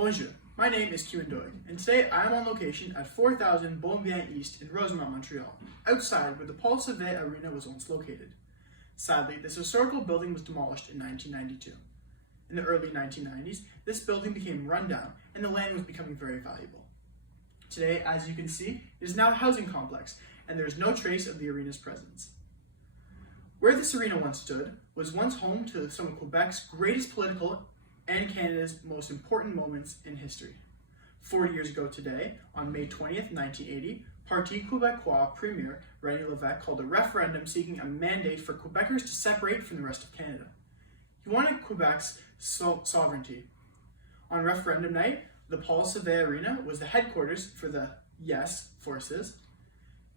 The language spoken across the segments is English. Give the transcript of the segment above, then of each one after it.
Bonjour, my name is Cuan Doig, and today I am on location at 4000 Bonbien East in Rosemont, Montreal, outside where the Paul Sauvé Arena was once located. Sadly, this historical building was demolished in 1992. In the early 1990s, this building became rundown and the land was becoming very valuable. Today, as you can see, it is now a housing complex and there is no trace of the arena's presence. Where this arena once stood was once home to some of Quebec's greatest political and Canada's most important moments in history. 40 years ago today, on May 20th, 1980, Parti Québécois Premier René Lévesque called a referendum seeking a mandate for Quebecers to separate from the rest of Canada. He wanted Quebec's sovereignty. On referendum night, the Paul Sauvé Arena was the headquarters for the Yes forces,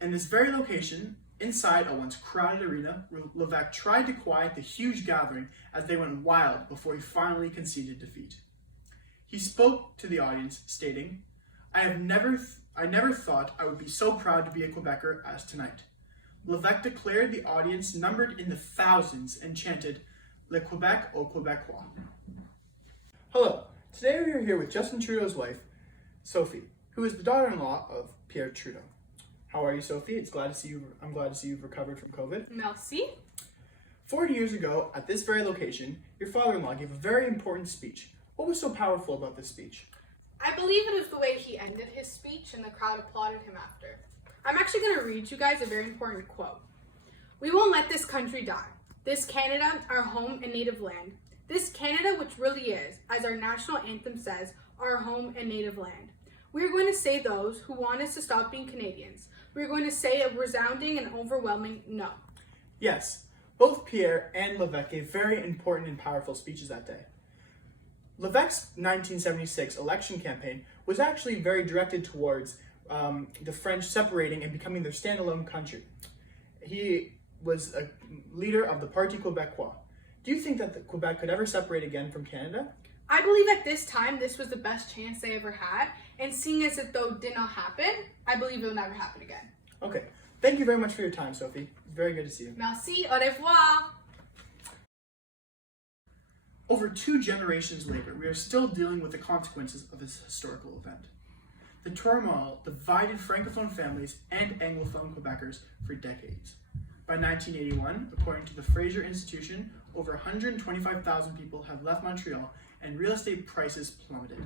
and this very location, inside a once crowded arena, Lévesque tried to quiet the huge gathering as they went wild before he finally conceded defeat. He spoke to the audience, stating, I never thought I would be so proud to be a Quebecer as tonight. Lévesque declared the audience numbered in the thousands and chanted, Le Québec aux Québécois. Hello, today we are here with Justin Trudeau's wife, Sophie, who is the daughter-in-law of Pierre Trudeau. How are you, Sophie? I'm glad to see you've recovered from COVID. Merci. 40 years ago, at this very location, your father-in-law gave a very important speech. What was so powerful about this speech? I believe it is the way he ended his speech and the crowd applauded him after. I'm actually going to read you guys a very important quote. We won't let this country die. This Canada, our home and native land. This Canada, which really is, as our national anthem says, our home and native land. We are going to say those who want us to stop being Canadians. We are going to say a resounding and overwhelming no. Yes, both Pierre and Lévesque gave very important and powerful speeches that day. Lévesque's 1976 election campaign was actually very directed towards the French separating and becoming their standalone country. He was a leader of the Parti Québécois. Do you think that Quebec could ever separate again from Canada? I believe at this time this was the best chance they ever had, and seeing as it though did not happen, I believe it will never happen again. Okay, thank you very much for your time, Sophie. It's very good to see you. Merci, au revoir. Over 2 generations later, we are still dealing with the consequences of this historical event. The turmoil divided Francophone families and Anglophone Quebecers for decades. By 1981, according to the Fraser Institution, over 125,000 people had left Montreal and real estate prices plummeted.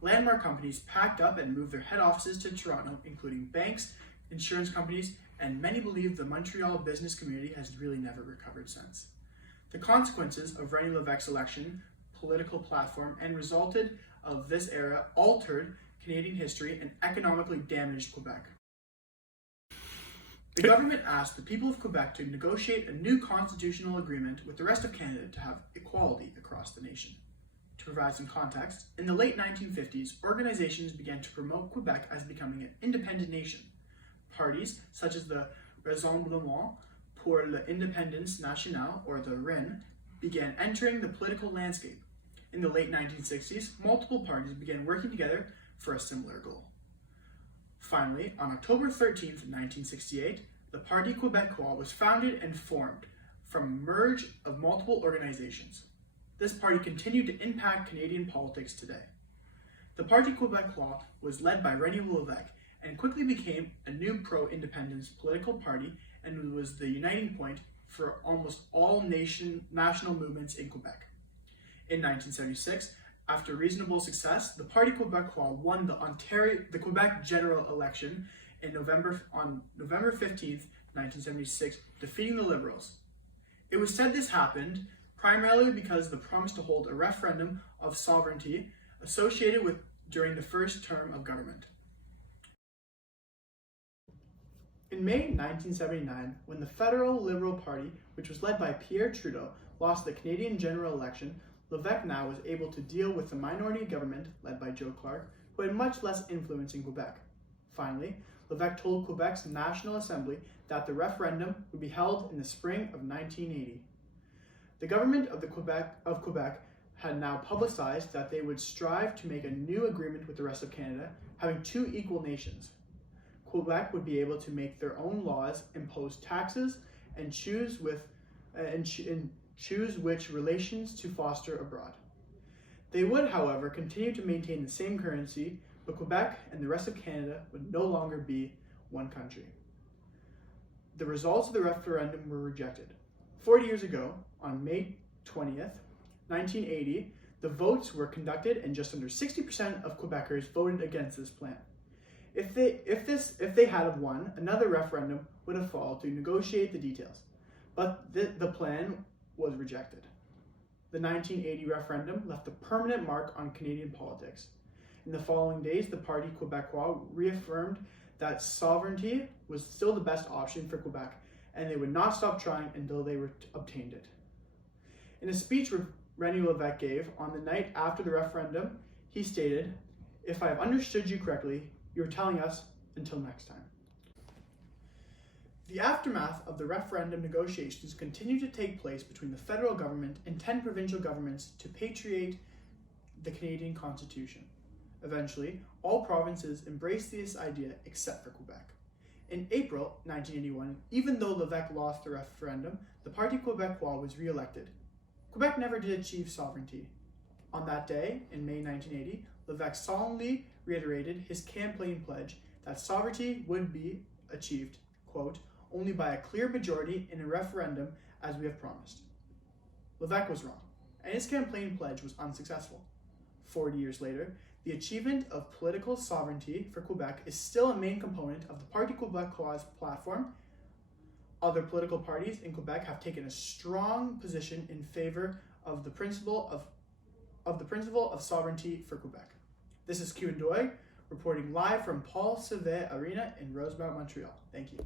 Landmark companies packed up and moved their head offices to Toronto, including banks, insurance companies, and many believe the Montreal business community has really never recovered since. The consequences of René Lévesque's election, political platform, and resulted of this era altered Canadian history and economically damaged Quebec. The government asked the people of Quebec to negotiate a new constitutional agreement with the rest of Canada to have equality across the nation. To provide some context, in the late 1950s, organizations began to promote Quebec as becoming an independent nation. Parties such as the Rassemblement pour l'Indépendance Nationale, or the RIN, began entering the political landscape. In the late 1960s, multiple parties began working together for a similar goal. Finally, on October 13, 1968, the Parti Québécois was founded and formed from a merge of multiple organizations. This party continued to impact Canadian politics today. The Parti Québécois was led by René Lévesque and quickly became a new pro-independence political party and was the uniting point for almost all national movements in Quebec. In 1976, after reasonable success, the Parti Québécois won the Quebec general election on November 15, 1976, defeating the Liberals. It was said this happened primarily because of the promise to hold a referendum of sovereignty associated with during the first term of government. In May 1979, when the Federal Liberal Party, which was led by Pierre Trudeau, lost the Canadian general election, Lévesque now was able to deal with the minority government led by Joe Clark, who had much less influence in Quebec. Finally, Lévesque told Quebec's National Assembly that the referendum would be held in the spring of 1980. The government of Quebec had now publicized that they would strive to make a new agreement with the rest of Canada, having 2 equal nations. Quebec would be able to make their own laws, impose taxes, and choose which relations to foster abroad. They would, however, continue to maintain the same currency, but Quebec and the rest of Canada would no longer be one country. The results of the referendum were rejected. 40 years ago, on May 20th, 1980, the votes were conducted and just under 60% of Quebecers voted against this plan. If they had have won, another referendum would have followed to negotiate the details, but the plan was rejected. The 1980 referendum left a permanent mark on Canadian politics. In the following days, the Parti Québécois reaffirmed that sovereignty was still the best option for Quebec, and they would not stop trying until they obtained it. In a speech René Lévesque gave on the night after the referendum, he stated, "If I have understood you correctly, you're telling us until next time." The aftermath of the referendum negotiations continued to take place between the federal government and 10 provincial governments to patriate the Canadian Constitution. Eventually, all provinces embraced this idea except for Quebec. In April 1981, even though Lévesque lost the referendum, the Parti Québécois was re-elected. Quebec never did achieve sovereignty. On that day, in May 1980, Lévesque solemnly reiterated his campaign pledge that sovereignty would be achieved, quote, "only by a clear majority in a referendum as we have promised." Lévesque was wrong, and his campaign pledge was unsuccessful. 40 years later, the achievement of political sovereignty for Quebec is still a main component of the Parti Québécois platform. Other political parties in Quebec have taken a strong position in favor of the principle of sovereignty for Quebec. This is Cuan Doig, reporting live from Paul Sauvé Arena in Rosemount, Montreal. Thank you.